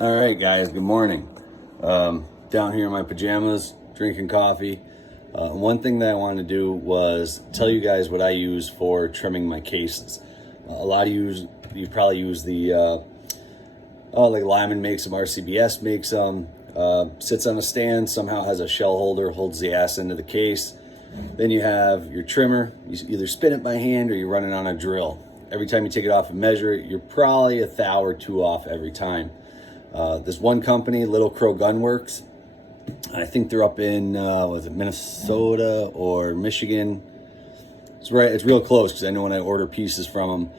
All right, guys, good morning. Down here in my pajamas, drinking coffee. One thing that I wanted to do was tell you guys what I use for trimming my cases. A lot of you probably use the, like Lyman makes them, RCBS makes them, sits on a stand, somehow has a shell holder, holds the ass into the case. Then you have your trimmer. You either spin it by hand or you run it on a drill. Every time you take it off and measure it, you're probably a thou or two off every time. There's one company, Little Crow Gunworks. I think they're up in, was it Minnesota or Michigan? It's real close because I know when I order pieces from them,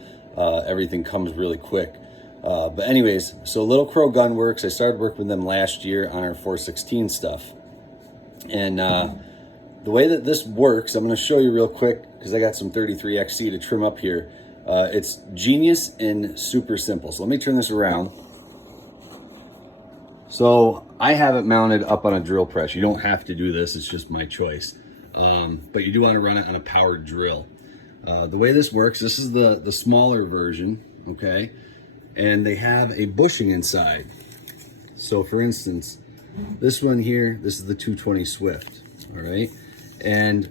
everything comes really quick. But anyways, so Little Crow Gunworks, I started working with them last year on our 416 stuff. And the way that this works, I'm going to show you real quick because I got some 33XC to trim up here. It's genius and super simple. So let me turn this around. So I have it mounted up on a drill press. You don't have to do this, it's just my choice. But you do want to run it on a powered drill. The way this works, this is the smaller version, okay? And they have a bushing inside. So for instance, this one here, this is the 220 Swift, all right? And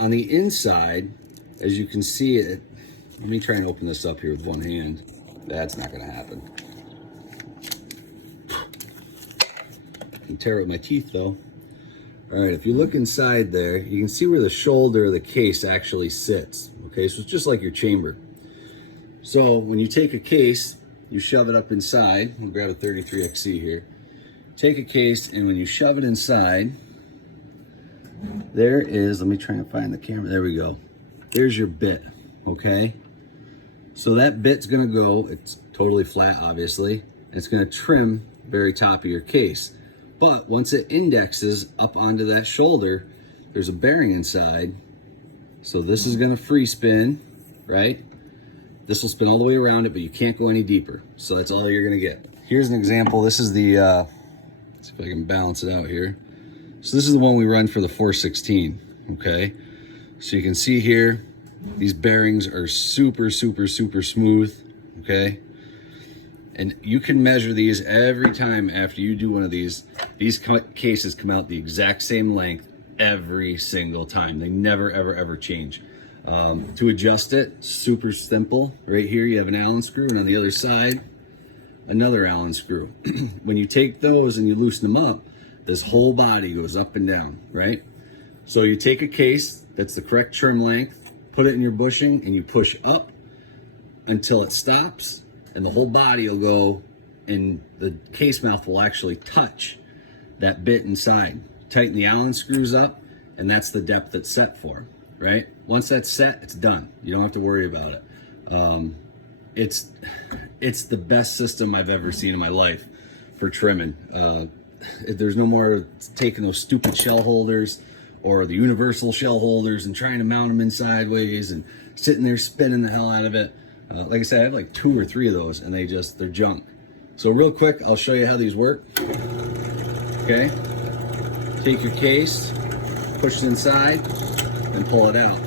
on the inside, as you can see it, let me try and open this up here with one hand. That's not gonna happen. I can tear it with my teeth though. All right, if you look inside there, you can see where the shoulder of the case actually sits. Okay, so it's just like your chamber. So when you take a case, you shove it up inside. We'll grab a 33XC here. Take a case, and when you shove it inside, there is, let me try and find the camera. There we go. There's your bit, okay? So that bit's gonna go, it's totally flat, obviously. It's gonna trim the very top of your case. But once it indexes up onto that shoulder, there's a bearing inside. So this is gonna free spin, right? This will spin all the way around it, but you can't go any deeper. So that's all you're gonna get. Here's an example. This is the, let's see if I can balance it out here. So this is the one we run for the 416, okay? So you can see here, these bearings are super, super, super smooth, okay? And you can measure these every time after you do one of these. These cases come out the exact same length every single time. They never, ever, ever change. To adjust it, super simple. Right here you have an Allen screw, and on the other side, another Allen screw. When you take those and you loosen them up, this whole body goes up and down, right? So you take a case that's the correct trim length, put it in your bushing, and you push up until it stops, and the whole body will go, and the case mouth will actually touch that bit inside. Tighten the Allen screws up, and that's the depth it's set for, right? Once that's set, it's done. You don't have to worry about it. It's the best system I've ever seen in my life for trimming. There's no more taking those stupid shell holders or the universal shell holders and trying to mount them in sideways and sitting there spinning the hell out of it. Like I said, I have like 2 or 3 of those, and they're junk. So real quick, I'll show you how these work. Okay, take your case, push it inside, and pull it out.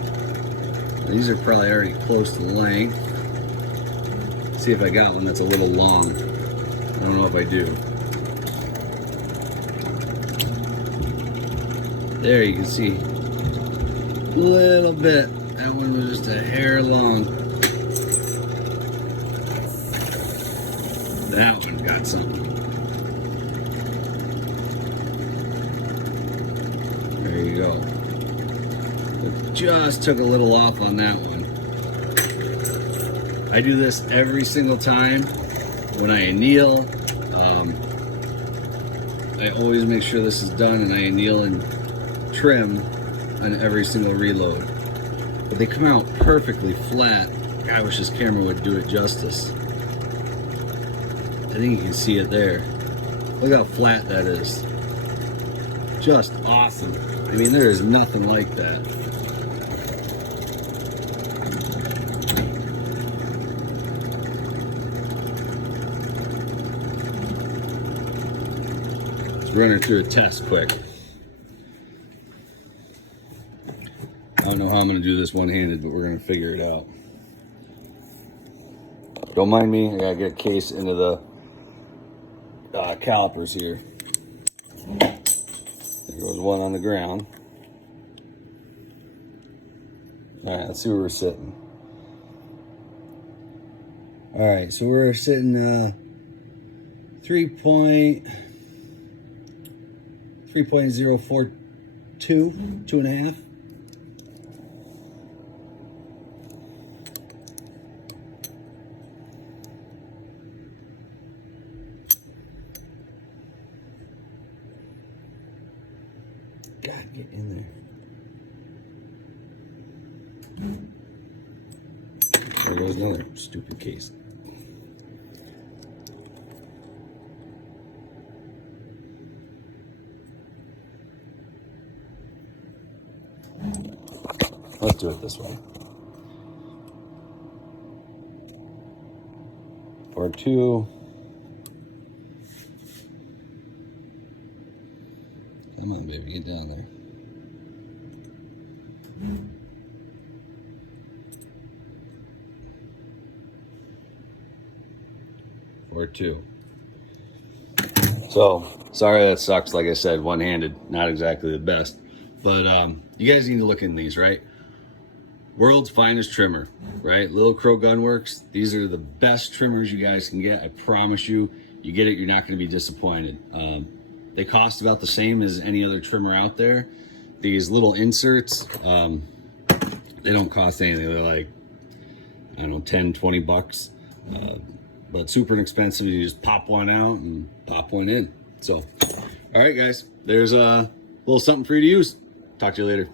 These are probably already close to the length. Let's see if I got one that's a little long. I don't know if I do. There you can see a little bit. That one was just a hair long. That one got something. There you go. It just took a little off on that one. I do this every single time when I anneal. I always make sure this is done, and I anneal and trim on every single reload. But they come out perfectly flat. I wish this camera would do it justice. I think you can see it there. Look how flat that is. Just awesome. I mean, there is nothing like that. Let's run her through a test quick. I don't know how I'm going to do this one-handed, but we're going to figure it out. Don't mind me. I got to get a case into the calipers here. There goes one on the ground. All right, let's see where we're sitting. All right, so we're sitting 3.042, 2.5. God, get in there. There goes another stupid case. Let's do it this way. Part 2. Come on, baby, get down there. Part 2. So, sorry that sucks. Like I said, one-handed, not exactly the best. But you guys need to look into these, right? World's finest trimmer, right? Little Crow Gunworks. These are the best trimmers you guys can get. I promise you. You get it, you're not going to be disappointed. They cost about the same as any other trimmer out there. These little inserts, they don't cost anything. They're like, I don't know, 10, 20 bucks. But super inexpensive. You just pop one out and pop one in. So, all right, guys, there's a little something for you to use. Talk to you later.